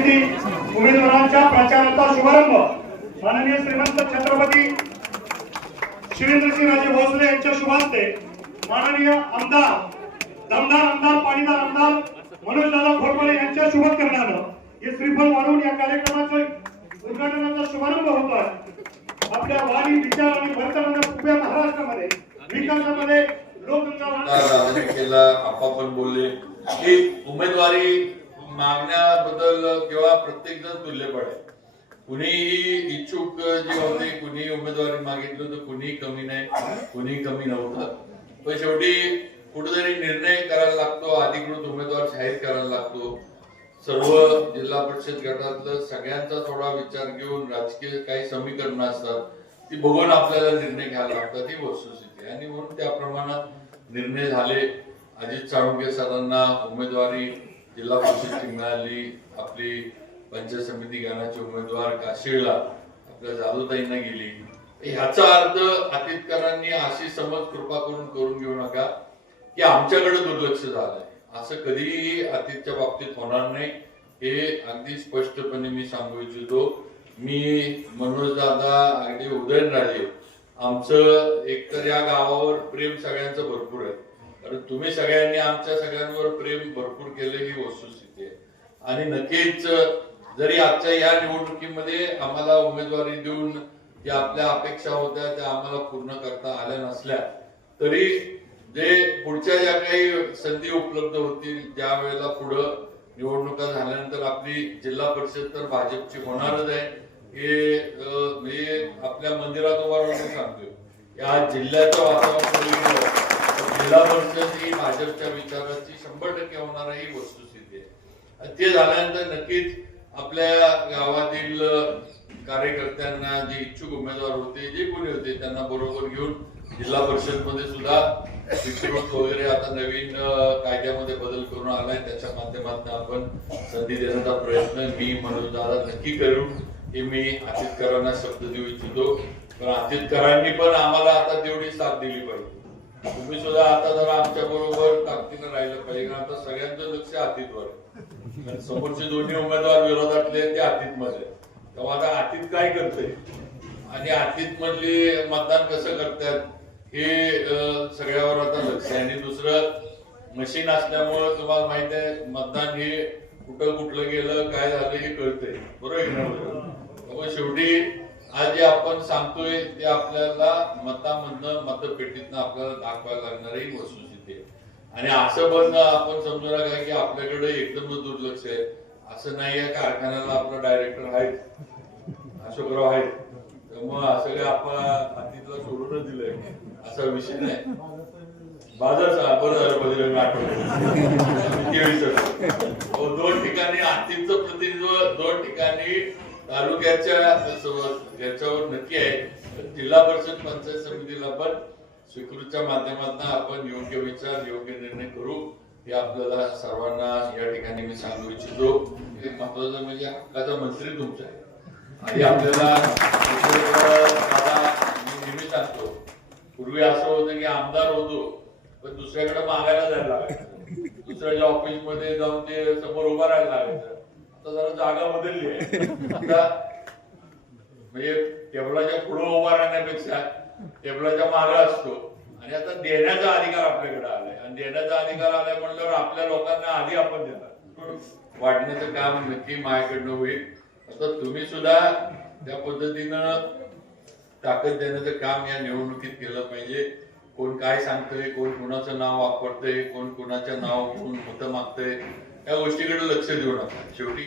माहिती उमेदवारांच्या प्रचाराचा शुभारंभ माननीय श्रीमंत छत्रपती शिवेंद्रसिंहराजे भोसले यांच्या शुभ हस्ते माननीय आमदार दमदार आमदार पाणीदार आमदार मनोजदादा घोरपडे यांच्या शुभ करण्यानं हे श्रीफळ वाढवून या कार्यक्रमाचा उद्घाटनाचा शुभारंभ होतोय। आपल्या वाणी विचार आणि वर्तनाने उभ्या महाराष्ट्रामध्ये विकासामध्ये केला आपण बोलले की उमेदवारी मागण्याबद्दल किंवा प्रत्येक जण तुल्यबळ आहे। कुणीही इच्छुक जे होते कुणी उमेदवारी मागितलं तर कुणी कमी नाही कुणी कमी नव्हतं, पण शेवटी कुठेतरी निर्णय करायला लागतो, अधिकृत उमेदवार जाहीर करायला लागतो। सर्व जिल्हा परिषद गटातलं सगळ्यांचा थोडा विचार घेऊन राजकीय काही समीकरणं असतात ती बघून आपल्याला निर्णय घ्यायला लागतात, ही वस्तुस्थिती आहे। आणि म्हणून त्याप्रमाणे निर्णय झाले। अजित साळुंखे सरांना उमेदवारी जिल्हा परिषदची मिळाली, आपली पंचायत समिती गणाचे उमेदवार काशीळला आपल्या जाधवताईंना गेली। ह्याचा अर्थ आतितकरांनी अशी समज कृपा करून घेऊ नका की आमच्याकडे दुर्लक्ष झालंय, असं कधीही आतितच्या बाबतीत होणार नाही, हे अगदी स्पष्टपणे मी सांगू इच्छितो। मी मनोज दादा अगदी उदयनराजे आमचं एकतर या गावावर प्रेम सगळ्यांचं भरपूर आहे, कारण तुम्ही सगळ्यांनी आमच्या सगळ्यांवर प्रेम भरपूर केले ही वस्तुस्थिती आहे। आणि नक्कीच जरी आजच्या या निवडणुकीमध्ये आम्हाला उमेदवारी देऊन ज्या आपल्या अपेक्षा होत्या त्या आम्हाला पूर्ण करता आल्या नसल्या तरी जे पुढच्या ज्या काही संधी उपलब्ध होतील ज्या वेळेला पुढं निवडणुका झाल्यानंतर आपली जिल्हा परिषद तर भाजपची होणारच आहे, हे मी आपल्या मंदिरात उभा राहून सांगतोय। या जिल्ह्याचं वातावरण जिल्हा परिषद ही भाजपच्या विचाराची 100% होणार ही वस्तुस्थिती आहे। ते झाल्यानंतर नक्कीच आपल्या गावातील कार्यकर्त्यांना जे इच्छुक उमेदवार होते जे कोणी होते त्यांना बरोबर घेऊन जिल्हा परिषद मध्ये सुद्धा विकृत वगैरे आता नवीन कायद्यामध्ये बदल करून आलाय, त्याच्या माध्यमातून आपण संधी देण्याचा प्रयत्न मी मनोज दादा नक्की करू हे मी आतितकरांना शब्द देऊ इच्छितो। पण आतितकरांनी पण आम्हाला आता तेवढी साथ दिली पाहिजे, तुम्ही सुद्धा आता जरा आमच्या बरोबर ताकदीनं राहिलं पाहिजे, कारण आता सगळ्यांचं लक्ष आतितवर आहे। समोरचे दोन्ही उमेदवार विरोधातले ते आतित मध्ये, तेव्हा आता आतित काय करते आणि आतित मधली मतदान कसं करतात हे सगळ्यावर आता लक्ष आहे। आणि दुसरं मशीन असल्यामुळं तुम्हाला माहित आहे मतदान हे कुठलं गेलं काय झालं हे कळतंय, बरोबर। त्यामुळे शेवटी आज जे आपण सांगतोय ते आपल्याला मतामधनं मतपेटीतनं आपल्याला दाखवायला लागणार ही वस्तुस्थिती आहे। आणि असं पण आपण समजू नका की आपल्याकडे एकदम दुर्लक्ष आहे, असं नाही आहे। कारखान्याला आपला डायरेक्टर आहेत अशोकराव आहेत, त्यामुळे असं काय आपण आतितला सोडूनच दिलंय असा विषय नाही। बाजार बरं झालं बजरंग आठवले दोन ठिकाणी आतितचं प्रतिनिधित्व दोन ठिकाणी तालुक्याच्या याच्यावर नक्की आहे। जिल्हा परिषद पंचायत समितीला पण स्वीकृतीच्या माध्यमातून आपण योग्य विचार योग्य निर्णय करू हे आपल्याला सर्वांना या ठिकाणी मी सांगू इच्छितो। महत्वाचं म्हणजे हक्काचा मंत्री तुमचा आहे आणि आपल्याला नेहमी सांगतो पूर्वी असं होतं की आमदार होतो पण दुसऱ्याकडे मागायला जायला लागायचं, दुसऱ्याच्या ऑफिस मध्ये जाऊन ते समोर उभा राहायला लागायचं। आता जरा जागा बदलली आहे, आता म्हणजे टेबलाच्या पुढे उभा राहण्यापेक्षा टेबलाच्या मागे असतो आणि आता देण्याचा अधिकार आपल्याकडे आलाय आणि देण्याचा अधिकार आलाय म्हणल्यावर आपल्या लोकांना आधी आपण देणार, वाटण्याचं काम नक्की माझ्याकडनं होईल। आता तुम्ही सुद्धा त्या पद्धतीनं ताकद देण्याचं काम या निवडणुकीत केलं पाहिजे। कोण काय सांगतंय, कोण कुणाचं नाव वापरतंय, कोण कुणाचं नाव घेऊन मतं मागतंय, या गोष्टीकडे लक्ष देऊ नका। शेवटी